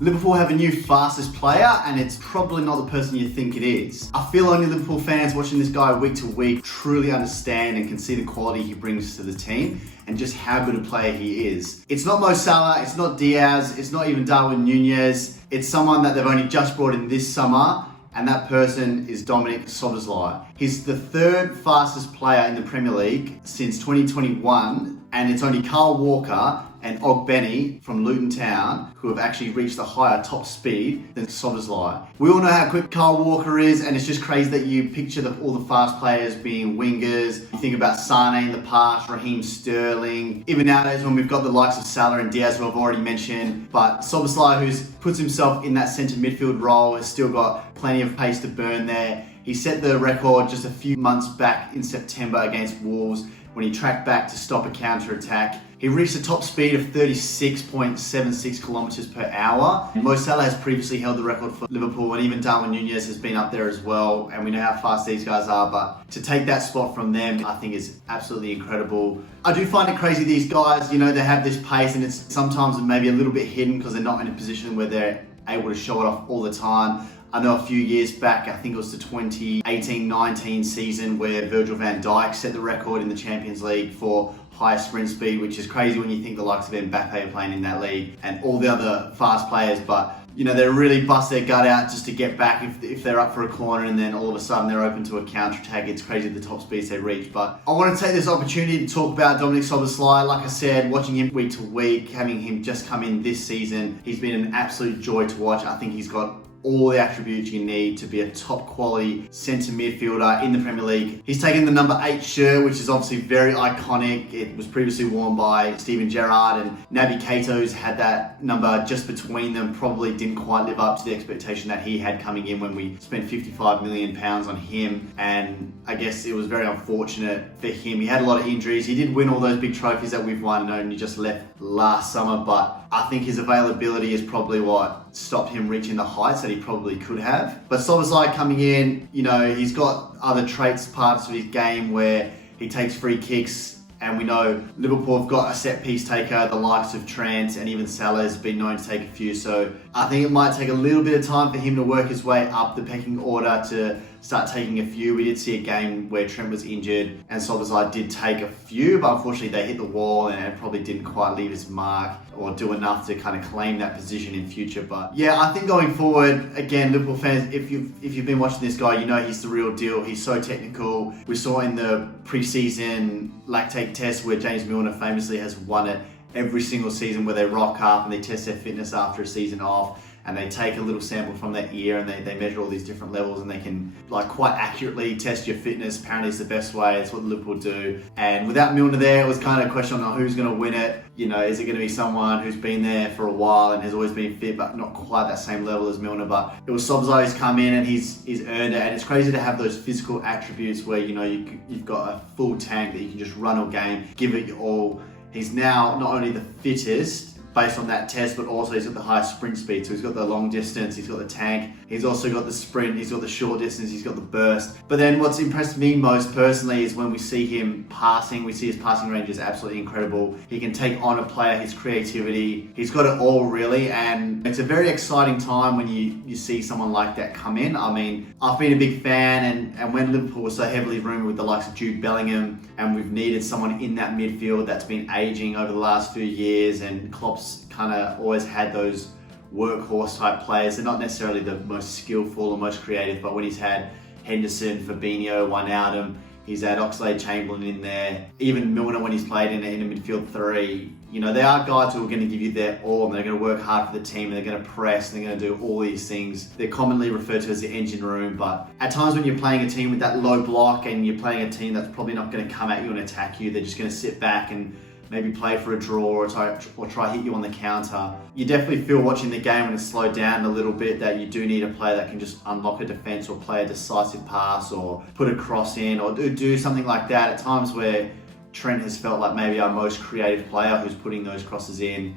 Liverpool have a new fastest player, and it's probably not the person you think it is. I feel only Liverpool fans watching this guy week to week truly understand and can see the quality he brings to the team and just how good a player he is. It's not Mo Salah, it's not Diaz, it's not even Darwin Nunez. It's someone that they've only just brought in this summer, and that person is Dominik Szoboszlai. He's the third fastest player in the Premier League since 2021, and it's only Carl Walker and Ogbeni from Luton Town who have actually reached a higher top speed than Szoboszlai. We all know how quick Carl Walker is, and it's just crazy that you picture all the fast players being wingers. You think about Sane in the past, Raheem Sterling, even nowadays when we've got the likes of Salah and Diaz who I've already mentioned. But Szoboszlai, who's puts himself in that centre midfield role, has still got plenty of pace to burn there. He set the record just a few months back in September against Wolves when he tracked back to stop a counter-attack. He reached a top speed of 36.76 kilometers per hour. Mo Salah has previously held the record for Liverpool, and even Darwin Nunez has been up there as well. And we know how fast these guys are, but to take that spot from them, I think is absolutely incredible. I do find it crazy, these guys, they have this pace, and it's sometimes maybe a little bit hidden because they're not in a position where they're able to show it off all the time. I know a few years back, I think it was the 2018-19 season, where Virgil van Dijk set the record in the Champions League for highest sprint speed, which is crazy when you think the likes of Mbappe are playing in that league and all the other fast players. But they really bust their gut out just to get back if they're up for a corner, and then all of a sudden they're open to a counter-attack. It's crazy the top speeds they reach. But I want to take this opportunity to talk about Dominik Szoboszlai. Like I said, watching him week to week, having him just come in this season, he's been an absolute joy to watch. I think he's got all the attributes you need to be a top quality centre midfielder in the Premier League. He's taken the number 8 shirt, which is obviously very iconic. It was previously worn by Steven Gerrard, and Naby Keita's had that number just between them. Probably didn't quite live up to the expectation that he had coming in when we spent £55 million on him, and I guess it was very unfortunate for him. He had a lot of injuries. He did win all those big trophies that we've won, and only just left last summer, but I think his availability is probably what stopped him reaching the heights that he probably could have. But Szoboszlai coming in, he's got other traits, parts of his game where he takes free kicks, and we know Liverpool have got a set piece taker, the likes of Trent, and even Salah has been known to take a few. So I think it might take a little bit of time for him to work his way up the pecking order to start taking a few. We did see a game where Trent was injured and Szoboszlai did take a few, but unfortunately they hit the wall and probably didn't quite leave his mark or do enough to kind of claim that position in future. But yeah, I think going forward, again, Liverpool fans, if you've been watching this guy, he's the real deal. He's so technical. We saw in the pre-season lactate test where James Milner famously has won it every single season, where they rock up and they test their fitness after a season off, and they take a little sample from their ear and they measure all these different levels, and they can quite accurately test your fitness. Apparently it's the best way. It's what Liverpool do. And without Milner there, it was kind of a question on who's going to win it. Is it going to be someone who's been there for a while and has always been fit but not quite that same level as Milner? But it was Szoboszlai who's come in and he's earned it. And it's crazy to have those physical attributes where you've got a full tank that you can just run all game, give it your all. He's now not only the fittest based on that test, but also he's got the highest sprint speed. So he's got the long distance, he's got the tank, he's also got the sprint, he's got the short distance, he's got the burst. But then what's impressed me most personally is when we see him passing. We see his passing range is absolutely incredible. He can take on a player, his creativity, he's got it all really, and it's a very exciting time when you see someone like that come in. I mean, I've been a big fan, and when Liverpool was so heavily rumoured with the likes of Jude Bellingham, and we've needed someone in that midfield that's been aging over the last few years, and Klopp's kind of always had those workhorse type players. They're not necessarily the most skillful or most creative, but when he's had Henderson, Fabinho, Wijnaldum, he's had Oxlade-Chamberlain in there, even Milner when he's played in a midfield three. They are guys who are going to give you their all, and they're going to work hard for the team, and they're going to press, and they're going to do all these things. They're commonly referred to as the engine room, but at times when you're playing a team with that low block and you're playing a team that's probably not going to come at you and attack you, they're just going to sit back and maybe play for a draw or try hit you on the counter. You definitely feel watching the game when it's slowed down a little bit that you do need a player that can just unlock a defense or play a decisive pass or put a cross in or do something like that. At times where Trent has felt like maybe our most creative player who's putting those crosses in.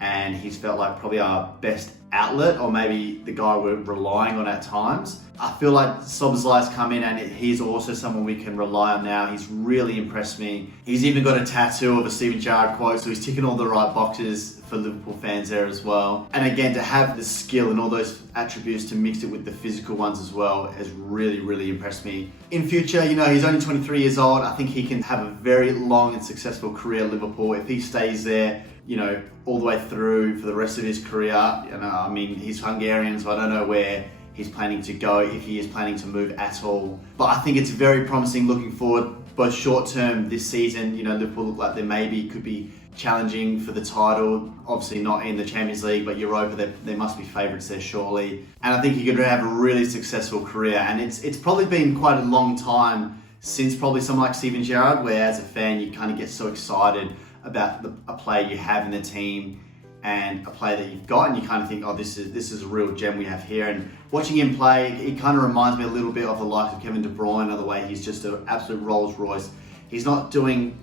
and he's felt like probably our best outlet, or maybe the guy we're relying on at times. I feel like Szoboszlai's come in and he's also someone we can rely on now. He's really impressed me. He's even got a tattoo of a Steven Gerrard quote, so he's ticking all the right boxes for Liverpool fans there as well. And again, to have the skill and all those attributes to mix it with the physical ones as well has really, really impressed me. In future, he's only 23 years old. I think he can have a very long and successful career at Liverpool if he stays there, all the way through for the rest of his career. He's Hungarian, so I don't know where he's planning to go, if he is planning to move at all. But I think it's very promising looking forward, both short term this season. Liverpool look like they could be challenging for the title. Obviously not in the Champions League, but Europa, they must be favourites there surely. And I think he could have a really successful career. And it's probably been quite a long time since probably someone like Steven Gerrard, where as a fan you kind of get so excited about a player you have in the team and a player that you've got, and you kind of think, oh, this is a real gem we have here. And watching him play, it kind of reminds me a little bit of the likes of Kevin De Bruyne, the way he's just an absolute Rolls Royce. He's not doing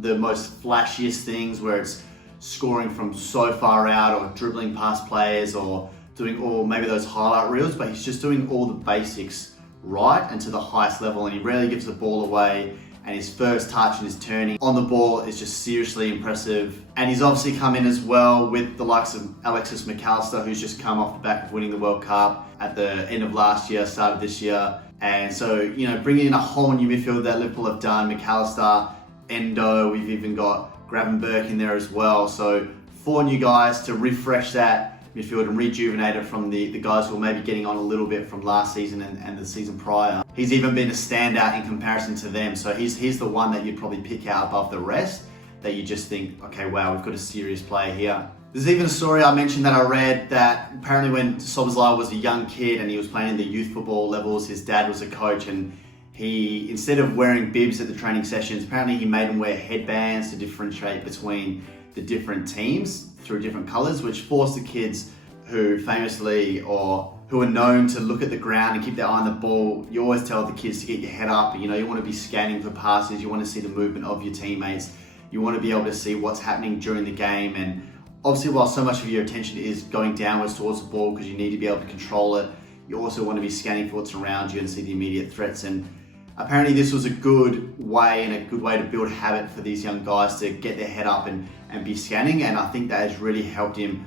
the most flashiest things where it's scoring from so far out or dribbling past players or doing all maybe those highlight reels, but he's just doing all the basics right and to the highest level, and he rarely gives the ball away. And his first touch and his turning on the ball is just seriously impressive. And he's obviously come in as well with the likes of Alexis McAllister, who's just come off the back of winning the World Cup at the end of last year, start of this year. And so, bringing in a whole new midfield that Liverpool have done, McAllister, Endo, we've even got Gravenberch in there as well. So 4 new guys to refresh that midfield and rejuvenate it from the guys who were maybe getting on a little bit from last season and the season prior. He's even been a standout in comparison to them. So he's the one that you'd probably pick out above the rest, that you just think, okay, wow, we've got a serious player here. There's even a story I mentioned that I read that apparently when Szoboszlai was a young kid and he was playing in the youth football levels, his dad was a coach, and he, instead of wearing bibs at the training sessions, apparently he made him wear headbands to differentiate between the different teams through different colours, which forced the kids who famously or who are known to look at the ground and keep their eye on the ball. You always tell the kids to get your head up. You want to be scanning for passes. You want to see the movement of your teammates. You want to be able to see what's happening during the game. And obviously, while so much of your attention is going downwards towards the ball because you need to be able to control it, you also want to be scanning for what's around you and see the immediate threats. And apparently this was a good way to build habit for these young guys to get their head up and be scanning. And I think that has really helped him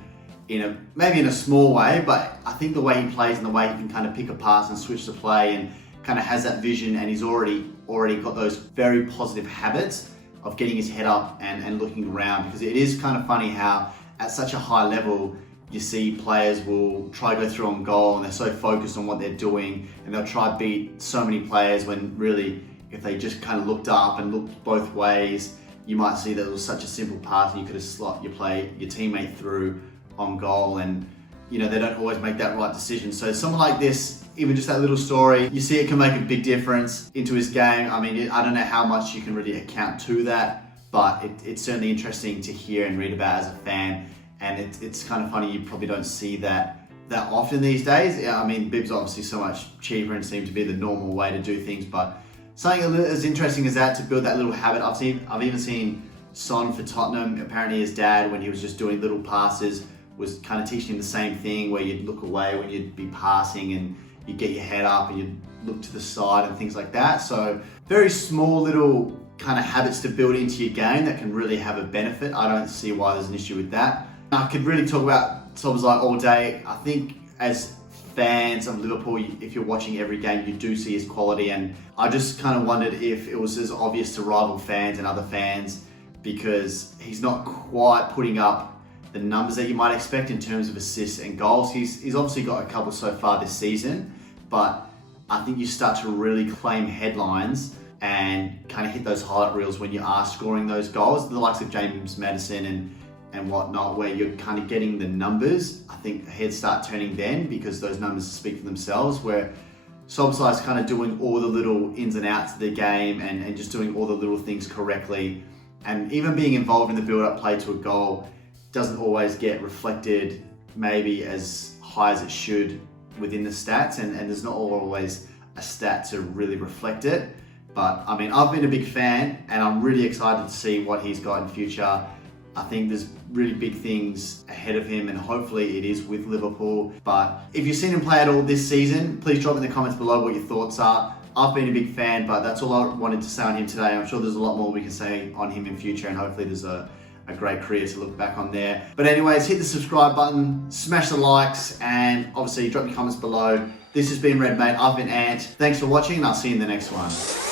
maybe in a small way, but I think the way he plays and the way he can kind of pick a pass and switch the play and kind of has that vision, and he's already got those very positive habits of getting his head up and looking around, because it is kind of funny how at such a high level you see players will try to go through on goal and they're so focused on what they're doing and they'll try to beat so many players, when really if they just kind of looked up and looked both ways, you might see that it was such a simple pass and you could have slot your teammate through on goal. And they don't always make that right decision. So someone like this, even just that little story, you see it can make a big difference into his game. I don't know how much you can really account to that, but it's certainly interesting to hear and read about as a fan. And it's kind of funny, you probably don't see that often these days. Bib's obviously so much cheaper and seems to be the normal way to do things, but something as interesting as that, to build that little habit. I've even seen Son for Tottenham. Apparently his dad, when he was just doing little passes, was kind of teaching him the same thing, where you'd look away when you'd be passing and you'd get your head up and you'd look to the side and things like that. So very small little kind of habits to build into your game that can really have a benefit. I don't see why there's an issue with that. I could really talk about Szoboszlai all day. I think as fans of Liverpool, if you're watching every game, you do see his quality, and I just kind of wondered if it was as obvious to rival fans and other fans, because he's not quite putting up the numbers that you might expect in terms of assists and goals. He's obviously got a couple so far this season, but I think you start to really claim headlines and kind of hit those highlight reels when you are scoring those goals, the likes of James Maddison and whatnot, where you're kind of getting the numbers. I think heads start turning then, because those numbers speak for themselves, where Szoboszlai's kind of doing all the little ins and outs of the game and just doing all the little things correctly, and even being involved in the build-up play to a goal doesn't always get reflected maybe as high as it should within the stats, and there's not always a stat to really reflect it. But I've been a big fan, and I'm really excited to see what he's got in future. I think there's really big things ahead of him, and hopefully it is with Liverpool. But if you've seen him play at all this season, please drop in the comments below what your thoughts are. I've been a big fan, but that's all I wanted to say on him today. I'm sure there's a lot more we can say on him in future, and hopefully there's a great career to look back on there. But anyways, hit the subscribe button, smash the likes, and obviously drop your comments below. This has been Red Mate. I've been Ant. Thanks for watching, and I'll see you in the next one.